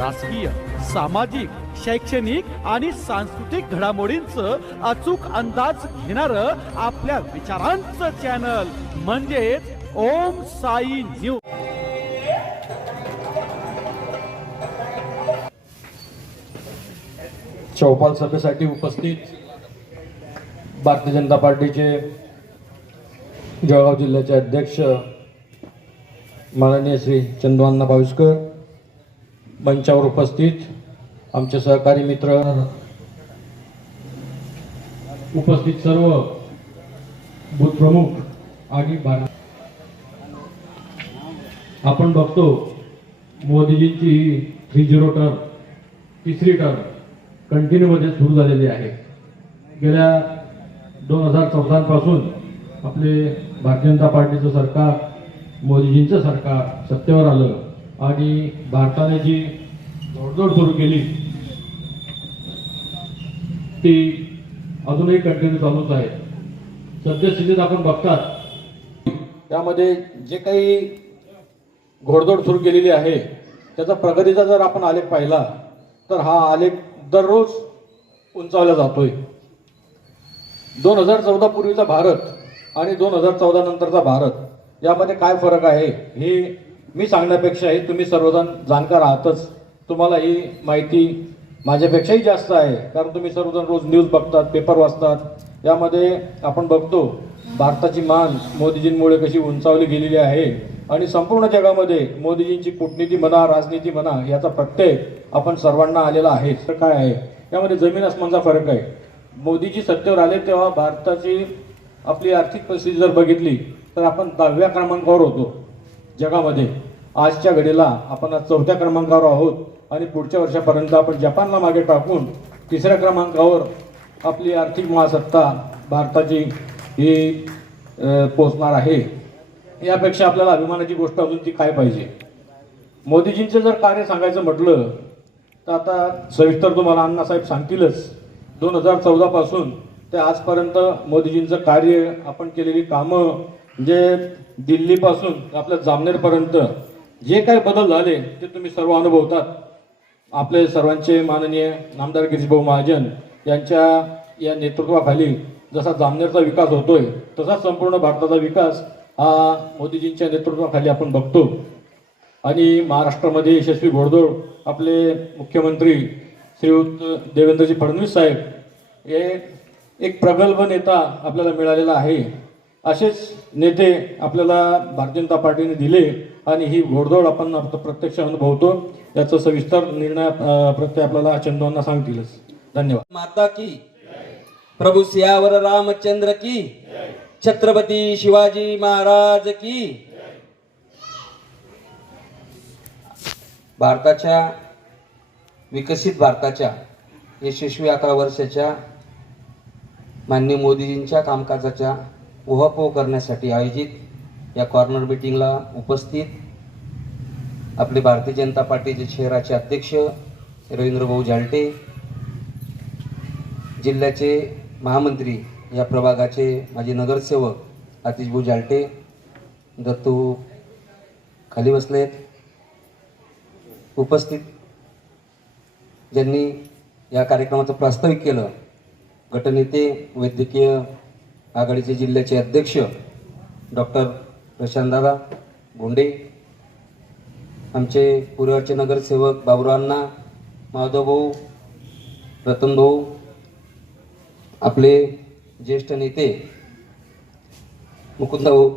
राजकीय सामाजिक शैक्षणिक आणि सांस्कृतिक घडामोडींचं अचूक अंदाज घेणार आपल्या विचारांचं चॅनल म्हणजेच ओम साई न्यूज चौपाल सभेसाठी उपस्थित भारतीय जनता पार्टीचे जळगाव जिल्ह्याचे अध्यक्ष माननीय श्री चंदवांना बाविस्कर मंचावर उपस्थित आमचे सहकारी मित्र उपस्थित सर्व बूथ प्रमुख आणि आपण बघतो मोदीजींची थ्री झिरो टर्म तिसरी टर्म कंटिन्यूमध्ये सुरू झालेली आहे. गेल्या दोन हजार चौदापासून आपले भारतीय जनता पार्टीचं सरकार मोदीजींचं सरकार सत्तेवर आलं. आणि भारताने जी जोडजोड सुरू केली ती अजूनही कंटिन्यू चालूच आहे. सद्यस्थितीत आपण बघतात त्यामध्ये जे काही घोडदौड सुरू केलेली आहे त्याचा प्रगतीचा जर आपण आलेख पाहिला तर हा आलेख दररोज उंचावला जातोय. दोन हजार चौदा पूर्वीचा भारत आणि दोन हजार चौदा नंतरचा भारत यामध्ये काय फरक आहे हे मी सांगण्यापेक्षाही तुम्ही सर्वजण जाणकार आहातच. तुम्हाला ही माहिती माझ्यापेक्षाही जास्त आहे कारण तुम्ही सर्वजण रोज न्यूज बघतात पेपर वाचतात. यामध्ये आपण बघतो भारताची मान मोदीजींमुळे कशी उंचावली गेलेली आहे आणि संपूर्ण जगामध्ये मोदीजींची कूटनीती म्हणा राजनीती म्हणा याचा प्रत्यय आपण सर्वांना आलेला आहे. तर काय आहे? यामध्ये जमीन आसमानचा फरक आहे. मोदीजी सत्तेवर आले तेव्हा भारताची आपली आर्थिक परिस्थिती जर बघितली तर आपण दहाव्या क्रमांकावर होतो. जगामध्ये. आजच्या घडीला आपण आज चौथ्या क्रमांकावर आहोत आणि पुढच्या वर्षापर्यंत आपण जपानला मागे टाकून तिसऱ्या क्रमांकावर आपली आर्थिक महासत्ता भारताची ही पोचणार आहे. यापेक्षा आपल्याला अभिमानाची गोष्ट अजून ती काय पाहिजे? मोदीजींचं जर कार्य सांगायचं म्हटलं तर आता सविस्तर तुम्हाला अण्णासाहेब सांगतीलच. दोन हजार चौदापासून ते आजपर्यंत मोदीजींचं कार्य आपण केलेली कामं जे दिल्लीपासून आपल्या जामनेरपर्यंत जे काही बदल झाले ते तुम्ही सर्व अनुभवतात. आपले सर्वांचे माननीय नामदार गिरीशभाऊ महाजन यांच्या या नेतृत्वाखाली जसा जामनेरचा विकास होतोय तसा संपूर्ण भारताचा विकास हा मोदीजींच्या नेतृत्वाखाली आपण बघतो. आणि महाराष्ट्रामध्ये यशस्वी घोडदोड आपले मुख्यमंत्री श्रीयुत देवेंद्रजी फडणवीस साहेब हे एक प्रगल्भ नेता आपल्याला मिळालेला आहे. असेच नेते आपल्याला भारतीय जनता पार्टीने दिले आणि ही घोडदौड आपण प्रत्यक्ष अनुभवतो. याचा सविस्तर निर्णय अं, प्रत्यय आपल्याला चंदवांना सांगतीलच. धन्यवाद. माता की प्रभू सियावर रामचंद्र की छत्रपती शिवाजी महाराज की. भारताच्या विकसित भारताच्या यशस्वी अकरा वर्षाच्या मान्य मोदीजींच्या कामकाजाच्या उहापोह करण्यासाठी आयोजित या कॉर्नर मीटिंगला उपस्थित आपले भारतीय जनता पार्टीचे शहराचे अध्यक्ष रवींद्रभाऊ झालटे जिल्ह्याचे महामंत्री या प्रभागाचे माजी नगरसेवक आतिशभाऊ जालटे दत्तू खाली बसलेत. उपस्थित ज्यांनी या कार्यक्रमाचं प्रास्ताविक केलं गटनेते वैद्यकीय आघाडीचे जिल्ह्याचे अध्यक्ष डॉक्टर प्रशांतदादा भोंडे आमचे पूर्वचे नगरसेवक बाबुरावांना माधवभाऊ रतनभाऊ आपले ज्येष्ठ नेते मुकुंदभाऊ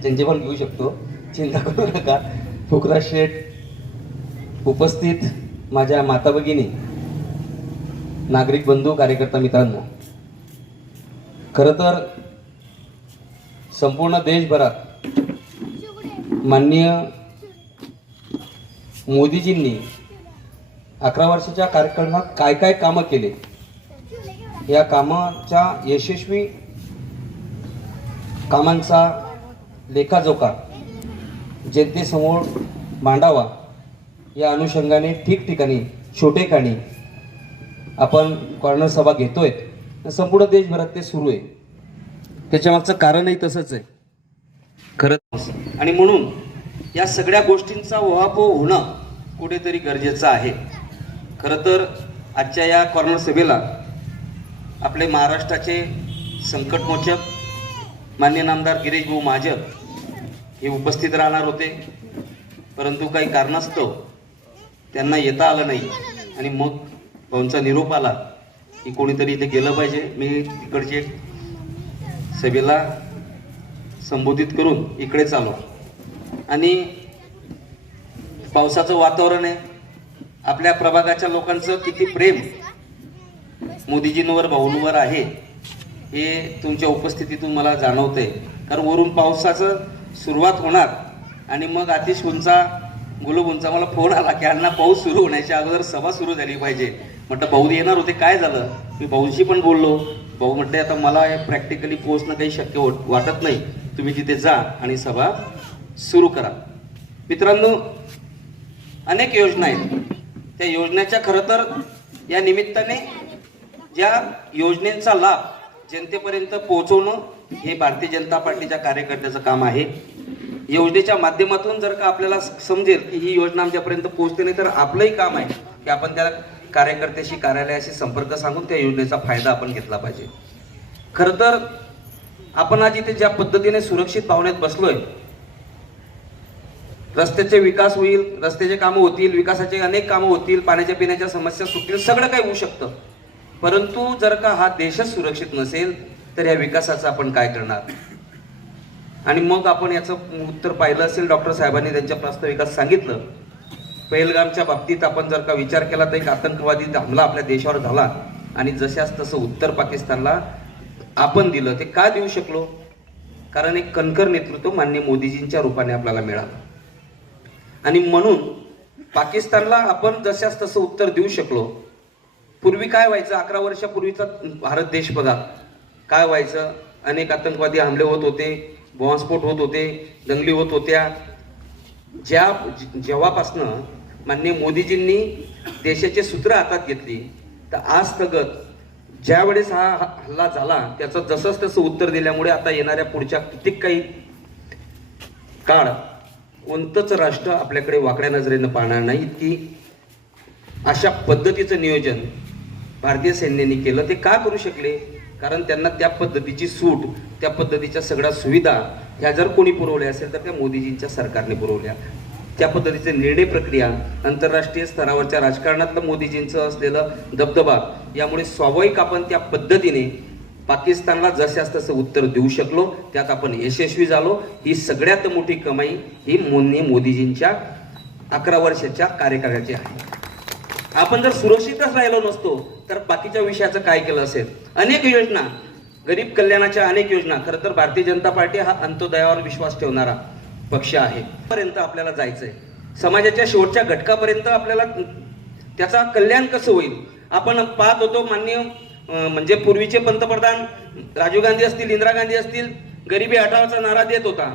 ज्यांचे पण घेऊ शकतो. चिंता करू नका. फुकराज शेठ उपस्थित माझ्या माता भगिनी नागरिक बंधू कार्यकर्ता मित्रांनो. खरं तर संपूर्ण देशभरात माननीय मोदीजींनी अकरा वर्षाच्या कार्यक्रमात काय काय कामं केले? या कामाच्या यशस्वी कामांचा लेखाजोखा जनतेसमोर मांडावा या अनुषंगाने ठिकठिकाणी छोटेखाणी आपण कॉर्नर सभा घेतोय. संपूर्ण देशभरात ते सुरू आहे. त्याच्यामागचं कारणही तसंच आहे. खरं आणि म्हणून या सगळ्या गोष्टींचा ओहापोह होणं कुठेतरी गरजेचं आहे. खरं तर आजच्या या कॉर्नर सभेला आपले महाराष्ट्राचे संकटमोचक मान्य नामदार गिरीश भाऊ महाजन हे उपस्थित राहणार होते. परंतु काही कारणास्तव त्यांना येता आलं नाही. आणि मग भाऊंचा निरोप आला. की कोणीतरी इथे गेलं पाहिजे. मी तिकडचे सभेला संबोधित करून इकडे आलो आणि पावसाचं वातावरण आहे. आपल्या प्रभागाच्या लोकांचं किती प्रेम मोदीजींवर भाऊंवर आहे हे तुमच्या उपस्थितीतून मला जाणवतंय. कारण वरून पावसाचं सुरुवात होणार. आणि मग अतिश उंचा गुलब उंचा मला फोन आला की अण्णा पाऊस सुरू होण्याच्या अगोदर सभा सुरू झाली पाहिजे. म्हटलं भाऊ येणार होते. काय झालं? मी भाऊंशी पण बोललो. भाऊ म्हटले आता मला प्रॅक्टिकली पोहोचणं काही शक्य होत वाटत नाही. तुम्ही तिथे जा आणि सभा सुरू करा. मित्रांनो अनेक योजना आहेत. त्या योजनेच्या खरं तर या निमित्ताने ज्या योजनेचा लाभ जनतेपर्यंत पोहोचवणं हे भारतीय जनता पार्टीच्या कार्यकर्त्याचं काम आहे. योजनेच्या माध्यमातून जर का आपल्याला समजेल की ही योजना आमच्यापर्यंत पोहोचते नाही तर आपलंही काम आहे की आपण त्याला कार्यकर्त्याशी कार्यालयाशी संपर्क सांगून त्या योजनेचा फायदा आपण घेतला पाहिजे. खरं तर आपण आज इथे ज्या पद्धतीने सुरक्षित भावनेत बसलोय रस्त्याचे विकास होईल रस्त्याचे कामं होतील विकासाचे अनेक कामं होतील पाण्याच्या पिण्याच्या समस्या सुटतील सगळं काही होऊ शकतं. परंतु जर का हा देशच सुरक्षित नसेल तर या विकासाचं आपण काय करणार? आणि मग आपण याचं उत्तर पाहिलं असेल डॉक्टर साहेबांनी त्यांच्या प्रास्ताविकात सांगितलं पहलगामच्या बाबतीत आपण जर का विचार केला तर एक आतंकवादी हमला आपल्या देशावर झाला. आणि जशाच तसं उत्तर पाकिस्तानला आपण दिलं ते का देऊ शकलो? कारण एक कणकर नेतृत्व मान्य मोदीजींच्या रूपाने आपल्याला मिळालं. आणि म्हणून पाकिस्तानला आपण जशाच तसं उत्तर देऊ शकलो पूर्वी काय व्हायचं? अकरा वर्षापूर्वीचा भारत देश बघा काय व्हायचं? अनेक आतंकवादी हमले होत होते बॉम्बस्फोट होत होते दंगली होत होत्या. ज्या जेव्हापासनं माननीय मोदीजींनी देशाचे सूत्र हातात घेतली. तर आज तगत ज्या वेळेस हा हल्ला झाला त्याचं जसंच तसं उत्तर दिल्यामुळे आता येणाऱ्या पुढच्या कित्येक काही काळ कोणतंच राष्ट्र आपल्याकडे वाकड्या नजरेनं पाहणार नाही. की अशा पद्धतीचं नियोजन भारतीय सैन्याने केलं. ते का करू शकले? कारण त्यांना त्या पद्धतीची सूट त्या पद्धतीच्या सगळ्या सुविधा ह्या जर कोणी पुरवल्या असेल तर त्या मोदीजींच्या सरकारने पुरवल्या. त्या पद्धतीचे निर्णय प्रक्रिया आंतरराष्ट्रीय स्तरावरच्या राजकारणातलं मोदीजींचं असलेलं दबदबा यामुळे स्वाभाविक आपण त्या पद्धतीने पाकिस्तानला जशास तसं उत्तर देऊ शकलो त्यात आपण यशस्वी झालो. ही सगळ्यात मोठी कमाई ही मोन्य मोदीजींच्या अकरा वर्षाच्या कार्यकाळाची आहे. आपण जर सुरक्षितच राहिलो नसतो तर बाकीच्या विषयाचं काय केलं असेल? अनेक योजना गरीब कल्याणाच्या अनेक योजना. खरं तर भारतीय जनता पार्टी हा अंत्योदयावर विश्वास ठेवणारा. पक्ष आहे. पर्यंत आपल्याला जायचंय. समाजाच्या शेवटच्या घटकापर्यंत आपल्याला त्याचा कल्याण कसं होईल? आपण पाहत होतो मान्य म्हणजे पूर्वीचे पंतप्रधान राजीव गांधी असतील इंदिरा गांधी असतील गरिबी हटावाचा नारा देत होता.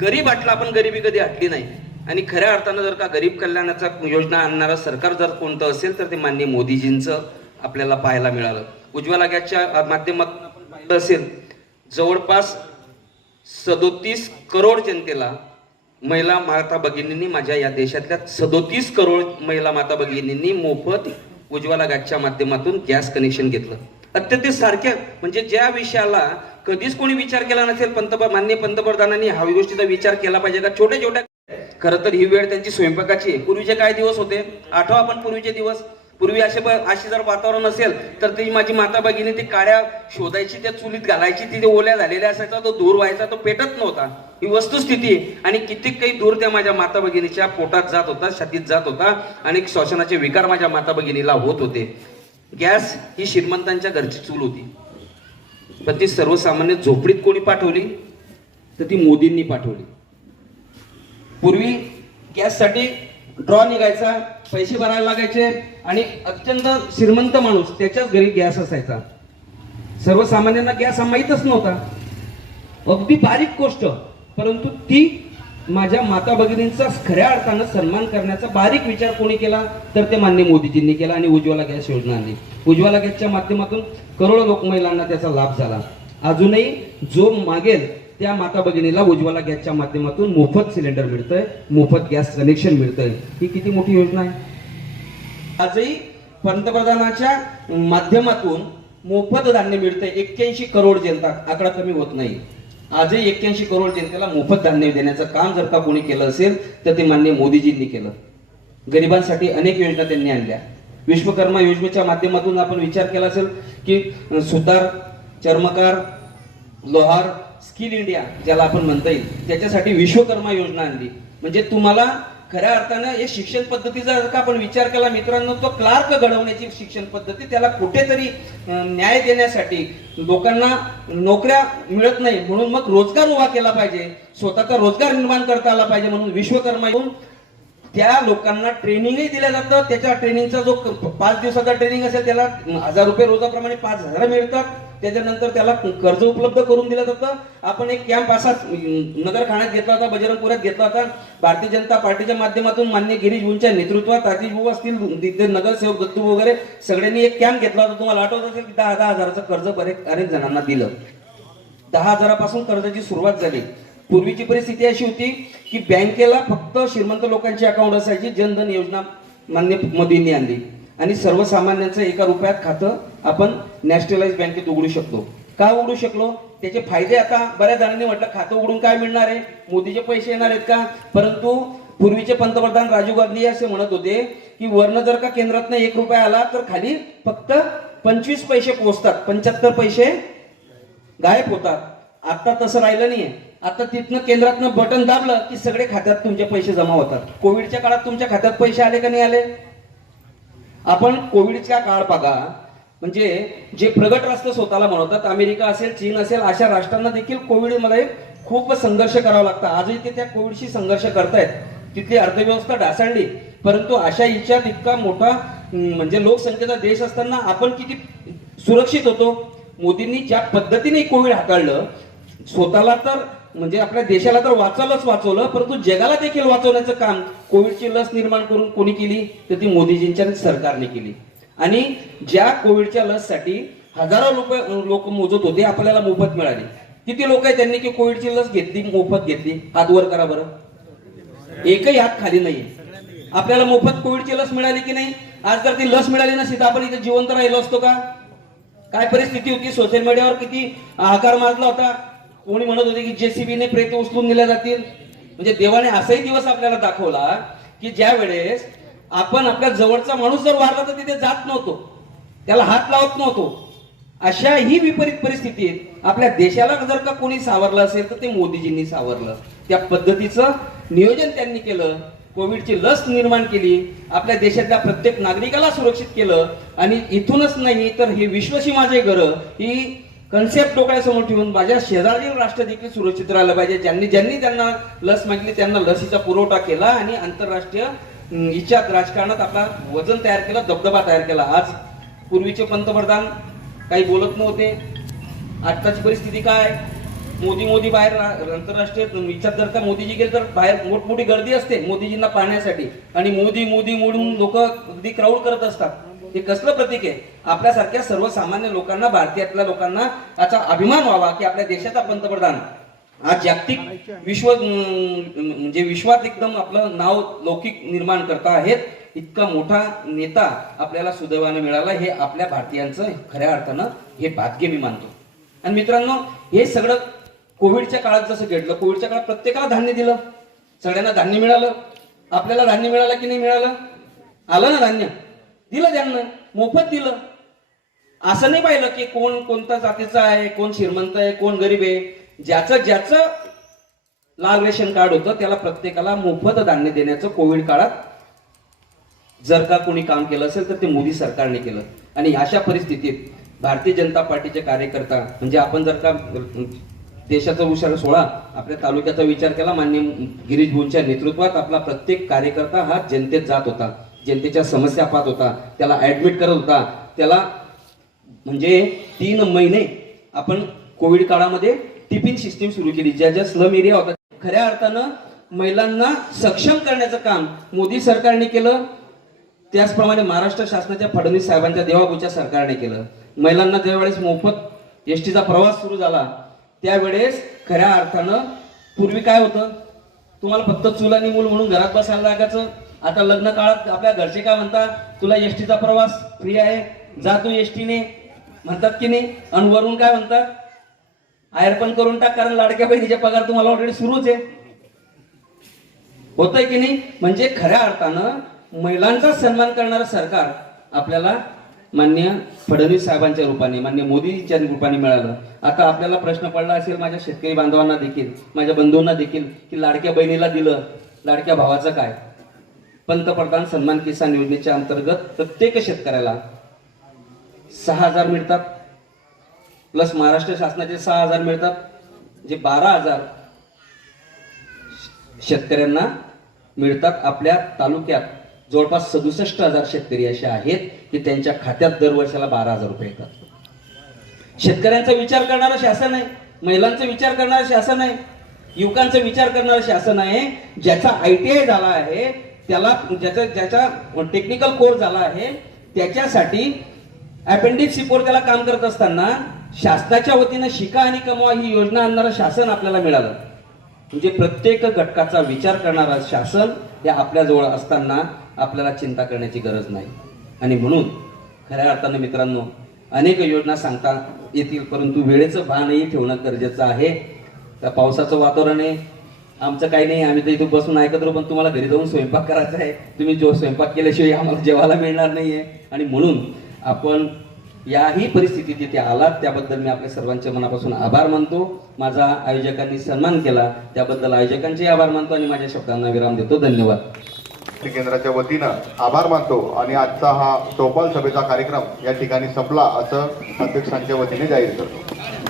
गरीब हटला आपण गरिबी कधी हटली नाही. आणि खऱ्या अर्थानं जर का गरीब कल्याणाचा योजना आणणारं सरकार जर कोणतं असेल तर ते मान्य मोदीजींचं आपल्याला पाहायला मिळालं. उज्ज्वला गॅसच्या माध्यमातून असेल. जवळपास सदोतीस करोड जनतेला महिला माता भगिनींनी माझ्या या देशातल्या सदोतीस करोड महिला माता भगिनींनी मोफत उज्ज्वला गॅसच्या माध्यमातून गॅस कनेक्शन घेतलं. अत्यंत सारख्या म्हणजे ज्या विषयाला कधीच कोणी विचार केला नसेल पंतप्रधान मान्य पंतप्रधानांनी हा गोष्टीचा विचार केला पाहिजे का? छोट्या छोट्या खरं तर ही वेळ त्यांची स्वयंपाकाची पूर्वीचे काय दिवस होते? आठवा आपण पूर्वीचे दिवस. पूर्वी असे ब- असे जर वातावरण असेल तर ती माझी माता भगिनी ती काड्या शोधायची त्या चुलीत घालायची तिथे ओल्या झालेल्या असायचा तो दूर व्हायचा तो पेटत नव्हता. ही वस्तुस्थिती आहे. आणि कितीक काही दूर त्या माझ्या माता भगिनीच्या पोटात जात होता छातीत जात होता आणि श्वसनाचे विकार माझ्या माता भगिनीला होत होते. गॅस ही श्रीमंतांच्या घरची चूल होती. पण ती सर्वसामान्य झोपडीत कोणी पाठवली? तर ती मोदींनी पाठवली. पूर्वी गॅससाठी ड्रॉ निघायचा पैसे भरायला लागायचे आणि अत्यंत श्रीमंत माणूस त्याच्याच घरी गॅस असायचा. सर्वसामान्यांना गॅस हा माहीतच नव्हता. अगदी बारीक गोष्ट परंतु ती माझ्या माता भगिनींचा खऱ्या अर्थानं सन्मान करण्याचा बारीक विचार कोणी केला तर ते मान्य मोदीजींनी केला आणि उज्ज्वला गॅस योजना आणली उज्ज्वला गॅसच्या माध्यमातून करोडो लोक महिलांना त्याचा लाभ झाला. अजूनही जो मागेल त्या माता भगिनीला उज्ज्वला गॅसच्या माध्यमातून मोफत सिलेंडर मिळतंय मोफत गॅस कनेक्शन मिळतंय. ही किती मोठी योजना आहे? आजही पंतप्रधानाच्या माध्यमातून मोफत धान्य मिळतंय. एक्क्याऐंशी करोड जनता आकडा कमी होत नाही. आजही एक्क्याऐंशी करोड जनतेला मोफत धान्य देण्याचं काम जर का कोणी केलं असेल तर ते मान्य मोदीजींनी केलं. गरिबांसाठी अनेक योजना त्यांनी आणल्या. विश्वकर्मा योजनेच्या माध्यमातून आपण विचार केला असेल की सुतार चर्मकार लोहार स्किल इंडिया ज्याला आपण म्हणता येईल त्याच्यासाठी विश्वकर्मा योजना आणली. म्हणजे तुम्हाला खऱ्या अर्थानं हे शिक्षण पद्धतीचा जर का आपण विचार केला मित्रांनो तो क्लार्क घडवण्याची शिक्षण पद्धती त्याला कुठेतरी न्याय देण्यासाठी लोकांना नोकऱ्या मिळत नाही म्हणून मग रोजगार उभा केला पाहिजे. स्वतःचा रोजगार निर्माण करता आला पाहिजे म्हणून विश्वकर्मा येऊन त्या लोकांना ट्रेनिंगही दिलं जातं. त्याच्या ट्रेनिंगचा जो पाच दिवसाचा ट्रेनिंग असेल त्याला हजार रुपये रोजाप्रमाणे पाच हजार मिळतात. त्याच्यानंतर त्याला कर्ज उपलब्ध करून दिलं जातं. आपण एक कॅम्प असाच नगरखाण्यात घेतला होता बजरंगपुरात घेतला होता. भारतीय जनता पार्टीच्या माध्यमातून मान्य गिरीश भाऊंच्या नेतृत्वात आतिश भाऊ असतील तिथे नगरसेवक दत्तू वगैरे सगळ्यांनी एक कॅम्प घेतला होता. तुम्हाला आठवत असेल की दहा दहा हजाराचं कर्ज बरेच अनेक जणांना दिलं. दहा हजारापासून कर्जाची सुरुवात झाली. पूर्वीची परिस्थिती अशी होती की बँकेला फक्त श्रीमंत लोकांची अकाउंट असायची. जनधन योजना मान्य मोदींनी आणली. आणि सर्वसामान्यांचं एका रुपयात खातं आपण नॅशनलाइज बँकेत उघडू शकतो. का उघडू शकलो? त्याचे फायदे आता बऱ्याच जणांनी म्हटलं खातं उघडून काय मिळणार आहे? मोदीचे पैसे येणार आहेत का? परंतु पूर्वीचे पंतप्रधान राजीव गांधी असे म्हणत होते की वर्ण जर का केंद्रातनं एक रुपया आला तर खाली फक्त पंचवीस पैसे पोहोचतात. पंच्याहत्तर पैसे गायब होतात. आता तसं राहिलं नाहीये. आता तिथनं केंद्रातनं बटन दाबलं की सगळे खात्यात तुमचे पैसे जमा होतात. कोविडच्या काळात तुमच्या खात्यात पैसे आले का नाही आले? आपण कोविडच्या काळ बघा. म्हणजे जे प्रगट राष्ट्र स्वतःला म्हणतात अमेरिका असेल चीन असेल अशा राष्ट्रांना देखील कोविडमध्ये खूप संघर्ष करावा लागतं. आजही ते त्या कोविडशी संघर्ष करतायत. तिथली अर्थव्यवस्था ढासळली. परंतु अशा हिच्यात इतका मोठा म्हणजे लोकसंख्येचा देश असताना आपण किती सुरक्षित होतो? मोदींनी ज्या पद्धतीने कोविड हाताळलं स्वतःला तर म्हणजे आपल्या देशाला तर वाचवलंच वाचवलं परंतु जगाला देखील वाचवण्याचं काम कोविडची लस निर्माण करून कोणी केली तर ती मोदीजींच्या सरकारने केली. आणि ज्या कोविडच्या लससाठी हजारो लोक लोक मोजत होते आपल्याला मोफत मिळाली. किती लोक आहेत त्यांनी की कोविडची लस घेतली मोफत घेतली? हात वर करा बरं. एकही हात खाली नाहीये. आपल्याला मोफत कोविडची लस मिळाली की नाही? आज जर ती लस मिळाली नसती तर आपण इथे जिवंत राहिलो असतो का? काय परिस्थिती होती? सोशल मीडियावर किती आकार माजला होता. कोणी म्हणत होते की जेसीबीने प्रेत उचलून दिल्या जातील? म्हणजे देवाने असाही दिवस आपल्याला दाखवला की ज्या वेळेस आपण आपल्या जवळचा माणूस जर वारला तर तिथे जात नव्हतो. त्याला हात लावत नव्हतो. अशा ही विपरीत परिस्थितीत आपल्या देशाला जर का कोणी सावरलं असेल तर ते मोदीजींनी सावरलं. त्या पद्धतीचं नियोजन त्यांनी केलं. कोविडची लस निर्माण केली. आपल्या देशातल्या प्रत्येक नागरिकाला सुरक्षित केलं. आणि इथूनच नाही तर हे विश्वशी माझे घर ही कन्सेप्ट डोक्यासमोर ठेवून माझ्या शेजारील राष्ट्र देखील सुरक्षित राहिलं पाहिजे. ज्यांनी ज्यांनी त्यांना लस मागितली त्यांना लसीचा पुरवठा केला आणि आंतरराष्ट्रीय हिच्यात राजकारणात आपला वजन तयार केलं दबदबा तयार केला. आज पूर्वीचे पंतप्रधान काही बोलत नव्हते. आत्ताची परिस्थिती काय? मोदी मोदी बाहेर आंतरराष्ट्रीय विचार जर का मोदीजी गेले तर बाहेर मोठमोठी गर्दी असते मोदीजींना पाहण्यासाठी. आणि मोदी मोदी म्हणून लोक अगदी क्राऊड करत असतात. हे कसलं प्रतीक आहे? आपल्यासारख्या सर्वसामान्य लोकांना भारतीयातल्या लोकांना याचा अभिमान व्हावा की आपल्या देशाचा पंतप्रधान. आज जागतिक विश्व म्हणजे विश्वात एकदम आपलं नाव लौकिक निर्माण करता आहेत. इतका मोठा नेता आपल्याला सुदैवाने मिळाला. हे आपल्या भारतीयांचं खऱ्या अर्थानं हे भाग्य मी मानतो. आणि मित्रांनो हे सगळं कोविडच्या काळात जसं घडलं कोविडच्या काळात प्रत्येकाला धान्य दिलं. सगळ्यांना धान्य मिळालं. आपल्याला धान्य मिळालं की नाही मिळालं? आलं ना धान्य? दिलं त्यांना मोफत दिलं. असं नाही पाहिलं की कोण कोणत्या जातीचा आहे कोण श्रीमंत आहे कोण गरीब आहे. ज्याचं ज्याचं लाल रेशन कार्ड होतं त्याला प्रत्येकाला मोफत धान्य देण्याचं कोविड काळात जर का कोणी काम केलं असेल तर ते मोदी सरकारने केलं. आणि अशा परिस्थितीत भारतीय जनता पार्टीचे कार्यकर्ता म्हणजे आपण जर का देशाचा विचार सोळा आपल्या तालुक्याचा विचार केला मान्य गिरीश भाऊंच्या नेतृत्वात आपला प्रत्येक कार्यकर्ता हा जनतेत जात होता. जनतेच्या समस्या पाहत होता त्याला ऍडमिट करत होता. त्याला म्हणजे तीन महिने आपण कोविड काळामध्ये टिफिन सिस्टीम सुरू केली. ज्या ज्या स्लम एरिया होता खऱ्या अर्थानं महिलांना सक्षम करण्याचं काम मोदी सरकारने केलं. त्याचप्रमाणे महाराष्ट्र शासनाच्या फडणवीस साहेबांच्या देवाबूच्या सरकारने केलं. महिलांना ज्यावेळेस मोफत एसटीचा प्रवास सुरू झाला त्यावेळेस खऱ्या अर्थानं पूर्वी काय होतं? तुम्हाला फक्त चूल आणि मूल म्हणून घरात बसायला लागायचं. आता लग्न काळात आपल्या घरचे काय म्हणतात तुला एसटीचा प्रवास फ्री आहे जा तू एसटीने म्हणतात की नाही? आणि वरून काय म्हणतात आयर पण करून टाक कारण लाडक्या बहिणीचे पगार तुम्हाला ऑलरेडी सुरूच आहे. होतंय की नाही? म्हणजे खऱ्या अर्थानं महिलांचा सन्मान करणारं सरकार आपल्याला मान्य फडणवीस साहेबांच्या रूपाने मान्य मोदीच्या रूपाने मिळालं. आता आपल्याला प्रश्न पडला असेल माझ्या शेतकरी बांधवांना देखील माझ्या बंधूंना देखील की लाडक्या बहिणीला दिलं लाडक्या भावाचं काय? पंतप्रधान सन्मान किसान योजनेच्या अंतर्गत प्रत्येक शेतकऱ्याला सहा हजार मिळतात. प्लस महाराष्ट्र शासनाचे सहा हजार मिळतात. जे बारा हजार शेतकऱ्यांना मिळतात आपल्या तालुक्यात. जवळपास सदुसष्ट हजार शेतकरी असे आहेत की त्यांच्या खात्यात दरवर्षाला बारा हजार रुपये येतात. शेतकऱ्यांचा विचार करणारं शासन आहे. महिलांचा विचार करणारं शासन आहे. युवकांचा विचार करणारं शासन आहे. ज्याचा आय टी आय झाला आहे त्याला ज्याचा ज्याचा टेक्निकल कोर्स झाला आहे त्याच्यासाठी अपेंडिक्स रिपोर्ट त्याला काम करत असताना शासनाच्या वतीनं शिका आणि कमवा ही योजना आणणारं शासन आपल्याला मिळालं. म्हणजे प्रत्येक घटकाचा विचार करणारा शासन हे आपल्याजवळ असताना आपल्याला चिंता करण्याची गरज नाही. आणि म्हणून खऱ्या अर्थानं मित्रांनो अनेक योजना सांगता येतील परंतु वेळेचं भानही ठेवणं गरजेचं आहे. त्या पावसाचं वातावरण आहे आमचं काही नाही आम्ही तर इथं बसून ऐकत राहू पण तुम्हाला घरी जाऊन स्वयंपाक करायचा आहे. तुम्ही जो स्वयंपाक केल्याशिवाय आम्हाला जेवायला मिळणार नाही आहे आणि म्हणून आपण याही परिस्थितीत जिथे आलात त्याबद्दल मी आपल्या सर्वांचे मनापासून आभार मानतो. माझा आयोजकांनी सन्मान केला त्याबद्दल आयोजकांचे आभार मानतो आणि माझ्या शब्दांना विराम देतो. धन्यवाद. केंद्राच्या वतीनं आभार मानतो आणि आजचा हा चौपाल सभेचा कार्यक्रम या ठिकाणी संपला असं अध्यक्षांच्या वतीने जाहीर करतो.